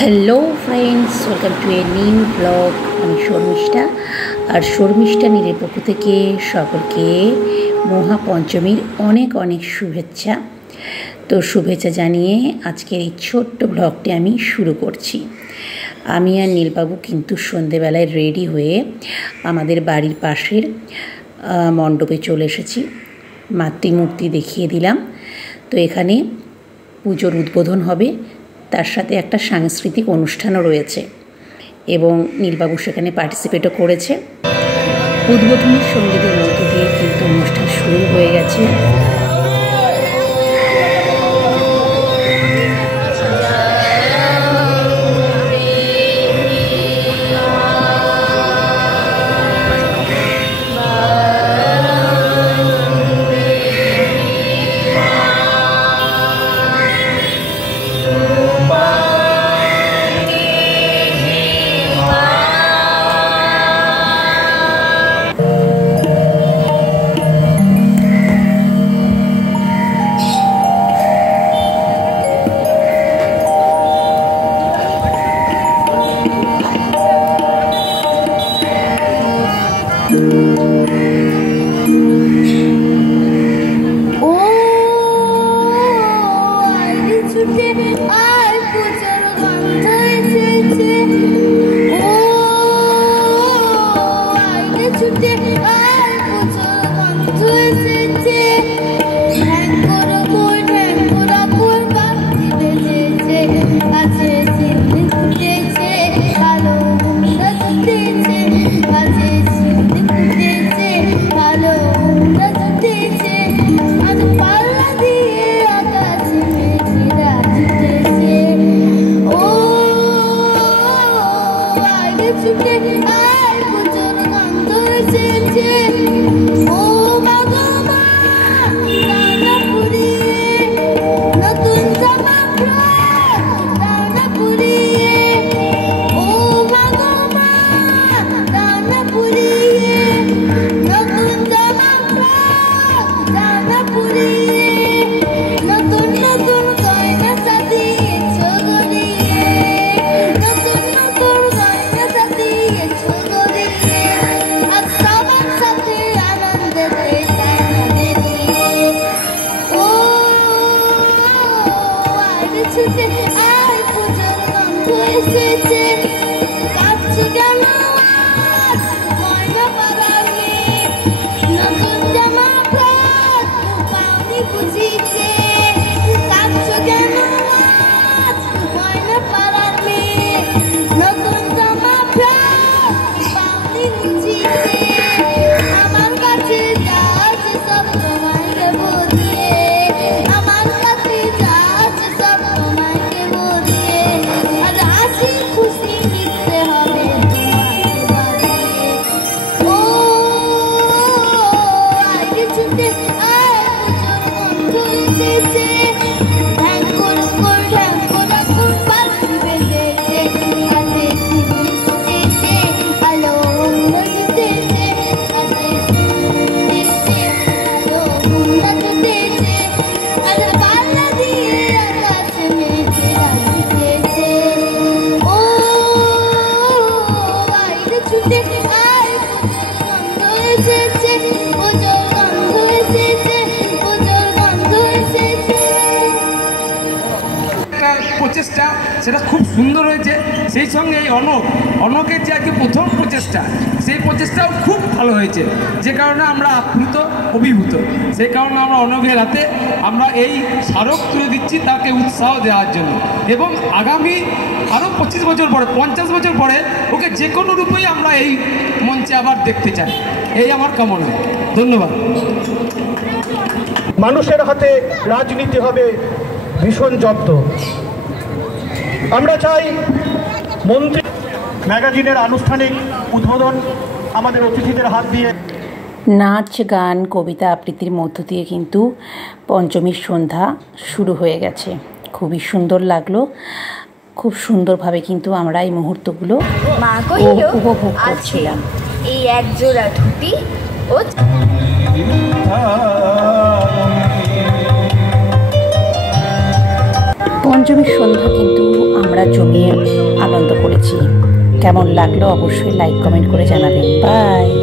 Hello friends, welcome to a new blog. আমি শর্মিষ্ঠা, আর শর্মিষ্ঠা নীরের পক্ষ থেকে সকলকে মহাপঞ্চমীর অনেক অনেক শুভেচ্ছা। তো শুভেচ্ছা জানিয়ে আজকের এই ছোট্ট ব্লগটি আমি শুরু করছি। আমি আর নীলবাবু কিন্তু সন্ধেবেলায় রেডি হয়ে আমাদের বাড়ির পাশের মণ্ডপে চলে এসেছি। মাতৃমূর্তি দেখিয়ে দিলাম। তো এখানে পুজোর উদ্বোধন হবে, তার সাথে একটা সাংস্কৃতিক অনুষ্ঠানও রয়েছে এবং নীলবাবু সেখানে পার্টিসিপেটও করেছে। উদ্বোধনী সঙ্গীতের মধ্য দিয়ে কিন্তু অনুষ্ঠান শুরু হয়ে গেছে। প্রচেষ্টা সেটা খুব সুন্দর হয়েছে। সেই সঙ্গে এই অনকের যে আজকে প্রথম প্রচেষ্টা, সেই প্রচেষ্টাও খুব ভালো হয়েছে, যে কারণে আমরা আপ্লুত অভিভূত। সেই কারণে আমরা অনকের হাতে আমরা এই স্মারক তুলে দিচ্ছি তাকে উৎসাহ দেওয়ার জন্য, এবং আগামী আরও 25 বছর পরে 50 বছর পরে ওকে যে কোনো রূপেই আমরা এই মঞ্চে আবার দেখতে চাই, এই আমার কামনা। ধন্যবাদ। মানুষের হাতে রাজনীতি হবে ভীষণ জব্দ। আমরা চাই মন্ত্রী ম্যাগাজিনের আনুষ্ঠানিক উদ্বোধন আমাদের অতিথিদের হাত দিয়ে। নাচ, গান, কবিতা আবৃত্তির মধ্য দিয়ে কিন্তু পঞ্চমীর সন্ধ্যা শুরু হয়ে গেছে। খুবই সুন্দর লাগলো। খুব সুন্দরভাবে কিন্তু আমরা এই মুহূর্তগুলো উপভোগ করছিলাম। এই একজোড়া ধুতি ও পঞ্চমীর সন্ধ্যা কিন্তু আমরা জমিয়ে আনন্দ করেছি। কেমন লাগলো অবশ্যই লাইক কমেন্ট করে জানাবেন। বাই।